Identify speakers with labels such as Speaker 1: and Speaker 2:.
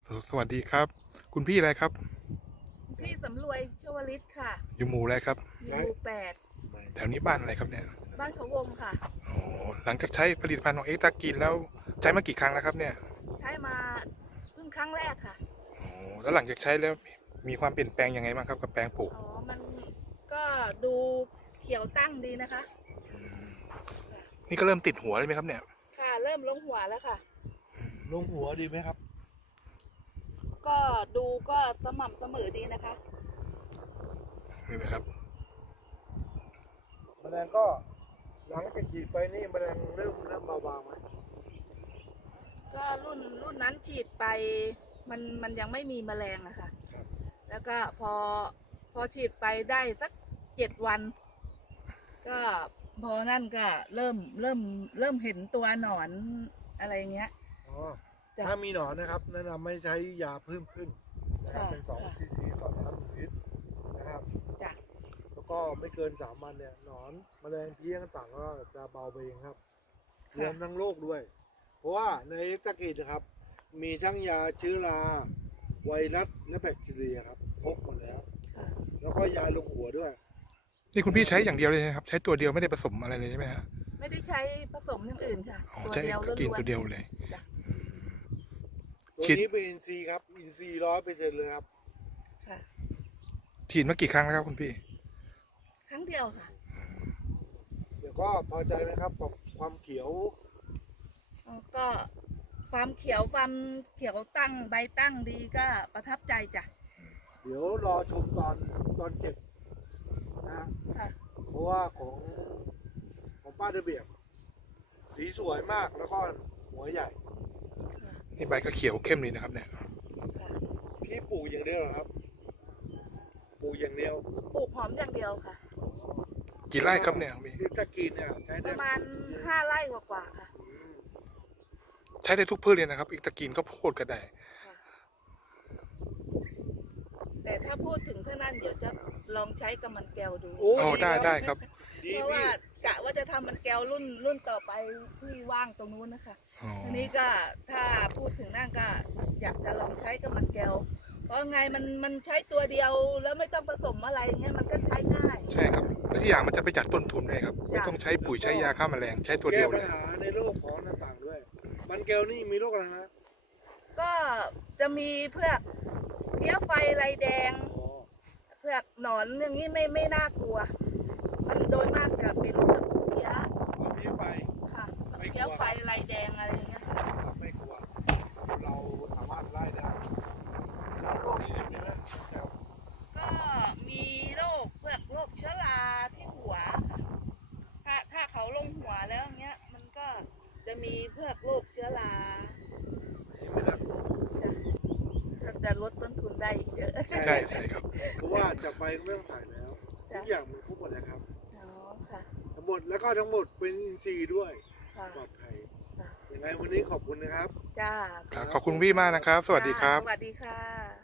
Speaker 1: สวัสดีครับคุณพี่อะไรครับ
Speaker 2: พี่สำรวยชวลิตค่ะ
Speaker 1: อยู่หมู่อะไรครับ
Speaker 2: อยู่หมู่8
Speaker 1: แถวนี้บ้านอะไรครับเนี่ย
Speaker 2: บ้านเขาวงค่ะ
Speaker 1: โอ้หลังจากใช้ผลิตภัณฑ์ของเอ็กตากินแล้วใช้มากี่ครั้งแล้วครับเนี่ย
Speaker 2: ใช้มาเพิ่งครั้งแรกค่ะ
Speaker 1: โอ้แล้วหลังจากใช้แล้วมีความเปลี่ยนแปลงยังไงบ้างครับกับแปลงปลูก
Speaker 2: มันก็ดูเขียวตั้งดีนะคะ
Speaker 1: นี่ก็เริ่มติดหัวเลยไหมครับเนี่ย
Speaker 2: ค่ะเริ่มลงหัวแล้วค่ะ
Speaker 3: ลงหัวดีไหมครับ
Speaker 2: ก็ดูก็สม่ำเสมอดีนะคะ
Speaker 1: มีไหมครับ
Speaker 3: แมลงก็หลังจากฉีดไปนี่แมลงเริ่มเบาๆไหม
Speaker 2: ก็รุ่นนั้นฉีดไปมันยังไม่มีแมลงอะค่ะแล้วก็พอฉีดไปได้สัก7 วันก็พอนั่นก็เริ่มเห็นตัวหนอนอะไรเงี้ย
Speaker 3: อ๋อถ้ามีหนอนนะครับแนะนำให้ใช้ยาเพิ่มขึ้นนะครับเป็น2 ซีซีต่อน้ำ1 ลิตรนะครับ
Speaker 2: จ้ะ
Speaker 3: แล้วก็ไม่เกิน3 วันเนี่ยหนอนแมลงเพี้ยต่างๆก็จะเบาไปเองครับรวมทั้งโรคด้วยเพราะว่าในเอ็กตากินะครับมีทั้งยาเชื้อราไวรัสและแบคทีเรียครับพกหมดแล้วแล้วก็ยาลงหัวด้วย
Speaker 1: นี่คุณพี่ใช้อย่างเดียวเลยนะครับใช้ตัวเดียวไม่ได้ผสมอะไรเลยใช่ไหมฮะ
Speaker 2: ไม่ได้ใช้ผสมอย่างอื่นค่ะ
Speaker 1: ใช้เอ็กตากินตัวเดียวเลย
Speaker 3: ตัวนี้เป็นอินทรีย์ครับอินทรีย์100%เลยครับ
Speaker 2: ค่ะ
Speaker 1: ฉีดมากี่ครั้งแล้วครับคุณพี่
Speaker 2: ครั้งเดียวค่ะ
Speaker 3: เดี๋ยวก็พอใจไหมครับกับความเขียว
Speaker 2: ก็ความเขียวตั้งใบตั้งดีก็ประทับใจจ้ะ
Speaker 3: เดี๋ยวรอชมตอนเก็บนะเพราะว่าของป้าระเบียบสีสวยมากแล้วก็หัวใหญ่
Speaker 1: นี่ใบก็เขียวเข้มเลยนะครับเนี่ย
Speaker 3: พี่ปลูกอย่างเดียวเหรอครับปลูกอย่างเดียว
Speaker 2: ปลูกหอมอย่างเดียวค่ะ
Speaker 1: กี่ไร่ครับเนี่ย
Speaker 3: พี่ตะกีนเนี่ยใช้ได้
Speaker 2: ประมาณ5 ไร่กว่าค่ะ
Speaker 1: ใช้ได้ทุกพืชเลยนะครับเอ็กตากินก็โพดก็ได้
Speaker 2: แต่ถ้าพูดถึงเท่านั้นเดี๋ยวจะลองใช้กับมันแก้วดู
Speaker 1: โอ้ได้ครับ
Speaker 2: เพราะว่ากะว่าจะทำมันแก้วรุ่นต่อไปที่ว่างตรงนู้นนะคะทีนี้ก็ถ้าพูดถึงนั่นก็อยากจะลองใช้กับมันแก้วเพราะไงมันใช้ตัวเดียวแล้วไม่ต้องผสมอะไรเงี้ยมันก็ใช้ง่าย
Speaker 1: ใช่ครับและที่อย่างมันจะประหยัดต้นทุนด้วยครับไม่ต้องใช้ปุ๋ยใช้ยาฆ่าแมลงใช้ตัวเดียวเลย
Speaker 3: แก้ปัญหาในโรคของต่างๆด้วยมันแก้วนี่มีโรคอะไรนะ
Speaker 2: ก็จะมีเพือกเพี้ยไฟลายแดงเพือกหนอนอย่างนี้ไม่น่ากลัวมันโดยมากจะเป็นเพือกเพี้ย
Speaker 3: ไฟ
Speaker 2: ค่ะเพี้ยไฟลายแดงอะไรอย่างเงี้ยค่ะ
Speaker 3: ไม่กลัวเราสามารถไล่ได้แล้วโรคอื่นมีไหม
Speaker 2: ก็มีโรคเพือกโรคเชื้อราที่หัวถ้าเขาลงหัวแล้วอย่างเงี้ยมันก็จะมีเพือกโรคเชื้อราจะลดต้นทุนได้เยอะ
Speaker 1: ใช่ครับ
Speaker 3: เพราะว่าจะไปเรื่องใส่แล้วทุกอย่างมันครบหมดแล้วครับ
Speaker 2: ค่ะ
Speaker 3: ทั้งหมดแล้วก็ทั้งหมดเป็นอินทรีย์ด้วยปลอดภัยยังไงวันนี้ขอบคุณนะครับ
Speaker 2: จ้า
Speaker 1: ขอบคุณพี่มากนะครับสวัสดีครับ
Speaker 2: สวัสดีค่ะ